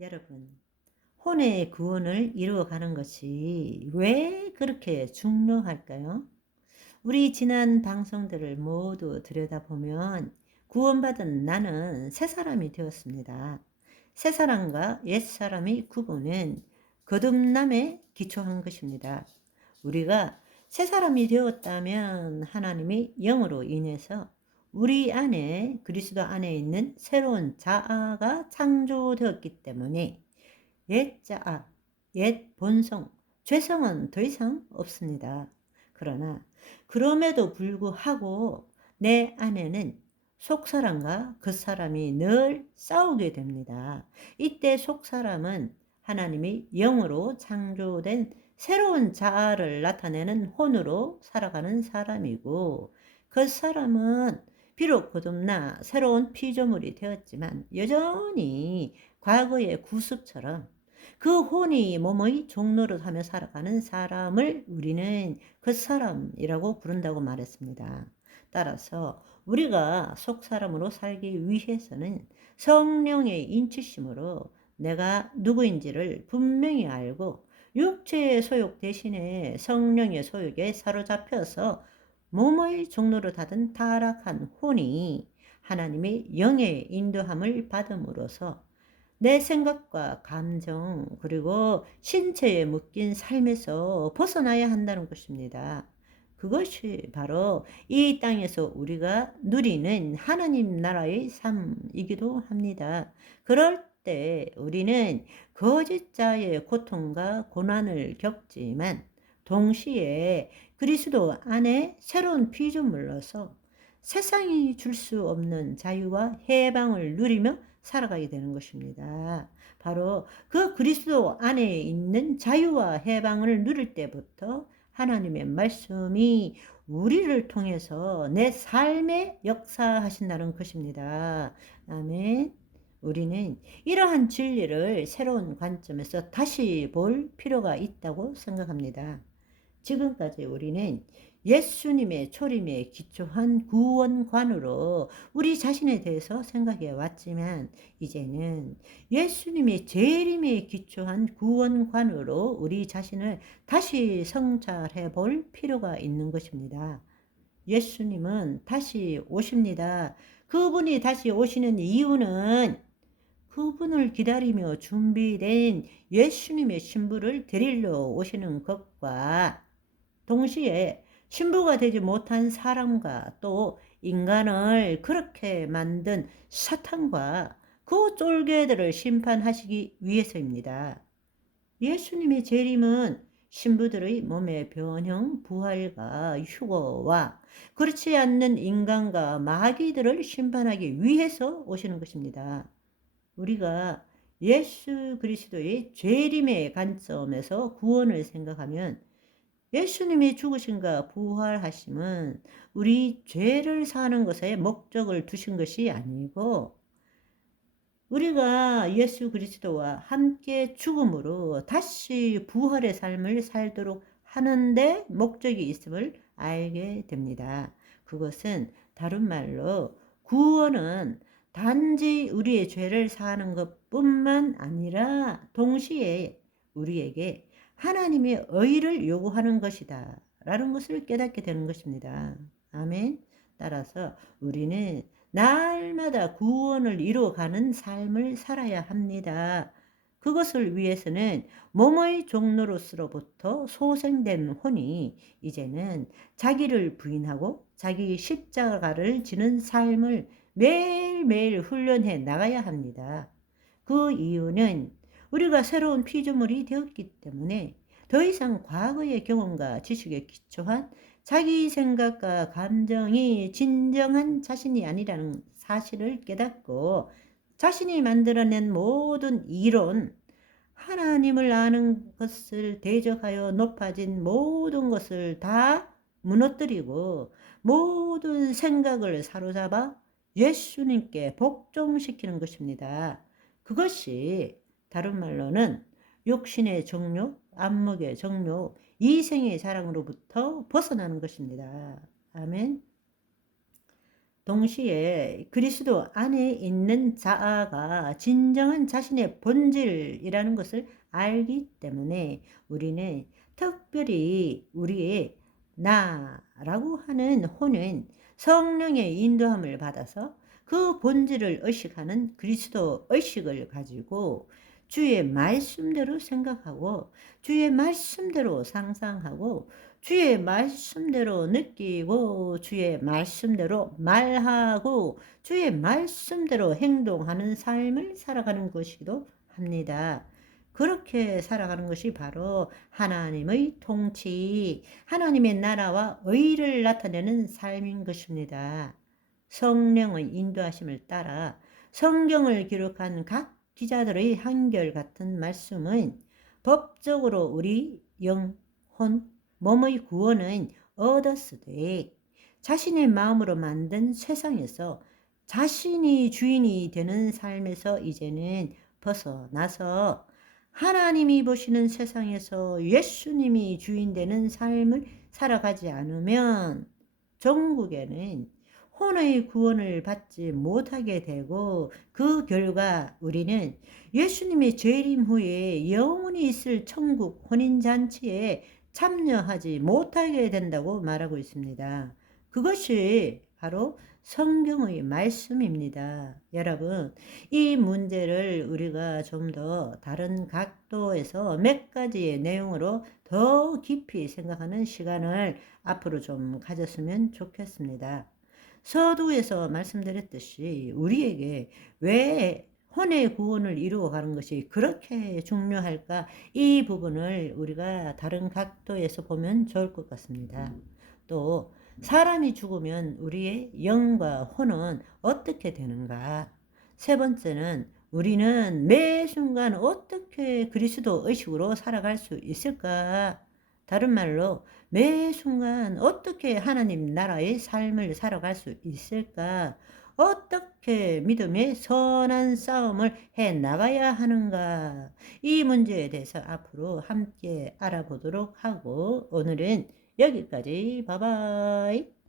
여러분, 혼의 구원을 이루어가는 것이 왜 그렇게 중요할까요? 우리 지난 방송들을 모두 들여다보면 구원받은 나는 새 사람이 되었습니다. 새 사람과 옛 사람의 구분은 거듭남에 기초한 것입니다. 우리가 새 사람이 되었다면 하나님이 영으로 인해서 우리 안에 그리스도 안에 있는 새로운 자아가 창조되었기 때문에 옛 자아, 옛 본성, 죄성은 더 이상 없습니다. 그러나 그럼에도 불구하고 내 안에는 속사람과 겉사람이 늘 싸우게 됩니다. 이때 속사람은 하나님이 영으로 창조된 새로운 자아를 나타내는 혼으로 살아가는 사람이고, 겉사람은 비록 거듭나 새로운 피조물이 되었지만 여전히 과거의 구습처럼 그 혼이 몸의 종노릇하며 살아가는 사람을 우리는 그 사람이라고 부른다고 말했습니다. 따라서 우리가 속사람으로 살기 위해서는 성령의 인치심으로 내가 누구인지를 분명히 알고 육체의 소욕 대신에 성령의 소욕에 사로잡혀서 몸의 종로를 하던 타락한 혼이 하나님의 영의 인도함을 받음으로써 내 생각과 감정 그리고 신체에 묶인 삶에서 벗어나야 한다는 것입니다. 그것이 바로 이 땅에서 우리가 누리는 하나님 나라의 삶이기도 합니다. 그럴 때 우리는 거짓자의 고통과 고난을 겪지만 동시에 그리스도 안에 새로운 피조물로서 세상이 줄 수 없는 자유와 해방을 누리며 살아가게 되는 것입니다. 바로 그 그리스도 안에 있는 자유와 해방을 누릴 때부터 하나님의 말씀이 우리를 통해서 내 삶에 역사하신다는 것입니다. 아멘. 우리는 이러한 진리를 새로운 관점에서 다시 볼 필요가 있다고 생각합니다. 지금까지 우리는 예수님의 초림에 기초한 구원관으로 우리 자신에 대해서 생각해 왔지만 이제는 예수님의 재림에 기초한 구원관으로 우리 자신을 다시 성찰해 볼 필요가 있는 것입니다. 예수님은 다시 오십니다. 그분이 다시 오시는 이유는 그분을 기다리며 준비된 예수님의 신부를 데리러 오시는 것과 동시에 신부가 되지 못한 사람과 또 인간을 그렇게 만든 사탄과 그 쫄개들을 심판하시기 위해서입니다. 예수님의 재림은 신부들의 몸의 변형, 부활과 휴거와 그렇지 않는 인간과 마귀들을 심판하기 위해서 오시는 것입니다. 우리가 예수 그리스도의 재림의 관점에서 구원을 생각하면 예수님이 죽으심과 부활하심은 우리 죄를 사는 것에 목적을 두신 것이 아니고 우리가 예수 그리스도와 함께 죽음으로 다시 부활의 삶을 살도록 하는데 목적이 있음을 알게 됩니다. 그것은 다른 말로 구원은 단지 우리의 죄를 사는 것뿐만 아니라 동시에 우리에게 하나님의 의를 요구하는 것이다 라는 것을 깨닫게 되는 것입니다. 아멘. 따라서 우리는 날마다 구원을 이루어가는 삶을 살아야 합니다. 그것을 위해서는 몸의 종로로서로부터 소생된 혼이 이제는 자기를 부인하고 자기 십자가를 지는 삶을 매일매일 훈련해 나가야 합니다. 그 이유는 우리가 새로운 피조물이 되었기 때문에 더 이상 과거의 경험과 지식에 기초한 자기 생각과 감정이 진정한 자신이 아니라는 사실을 깨닫고 자신이 만들어낸 모든 이론, 하나님을 아는 것을 대적하여 높아진 모든 것을 다 무너뜨리고 모든 생각을 사로잡아 예수님께 복종시키는 것입니다. 그것이 다른 말로는 육신의 정욕, 안목의 정욕, 이생의 사랑으로부터 벗어나는 것입니다. 아멘. 동시에 그리스도 안에 있는 자아가 진정한 자신의 본질이라는 것을 알기 때문에 우리는 특별히 우리의 나라고 하는 혼은 성령의 인도함을 받아서 그 본질을 의식하는 그리스도 의식을 가지고 주의 말씀대로 생각하고 주의 말씀대로 상상하고 주의 말씀대로 느끼고 주의 말씀대로 말하고 주의 말씀대로 행동하는 삶을 살아가는 것이기도 합니다. 그렇게 살아가는 것이 바로 하나님의 통치, 하나님의 나라와 의를 나타내는 삶인 것입니다. 성령의 인도하심을 따라 성경을 기록한 각 기자들의 한결같은 말씀은 법적으로 우리 영혼, 몸의 구원은 얻었으되 자신의 마음으로 만든 세상에서 자신이 주인이 되는 삶에서 이제는 벗어나서 하나님이 보시는 세상에서 예수님이 주인 되는 삶을 살아가지 않으면 종국에는 혼의 구원을 받지 못하게 되고 그 결과 우리는 예수님의 재림 후에 영원히 있을 천국 혼인잔치에 참여하지 못하게 된다고 말하고 있습니다. 그것이 바로 성경의 말씀입니다. 여러분, 이 문제를 우리가 좀 더 다른 각도에서 몇 가지의 내용으로 더 깊이 생각하는 시간을 앞으로 좀 가졌으면 좋겠습니다. 서두에서 말씀드렸듯이 우리에게 왜 혼의 구원을 이루어 가는 것이 그렇게 중요할까? 이 부분을 우리가 다른 각도에서 보면 좋을 것 같습니다. 또 사람이 죽으면 우리의 영과 혼은 어떻게 되는가? 세 번째는 우리는 매 순간 어떻게 그리스도 의식으로 살아갈 수 있을까? 다른 말로 매 순간 어떻게 하나님 나라의 삶을 살아갈 수 있을까? 어떻게 믿음의 선한 싸움을 해 나가야 하는가? 이 문제에 대해서 앞으로 함께 알아보도록 하고 오늘은 여기까지. 바이바이.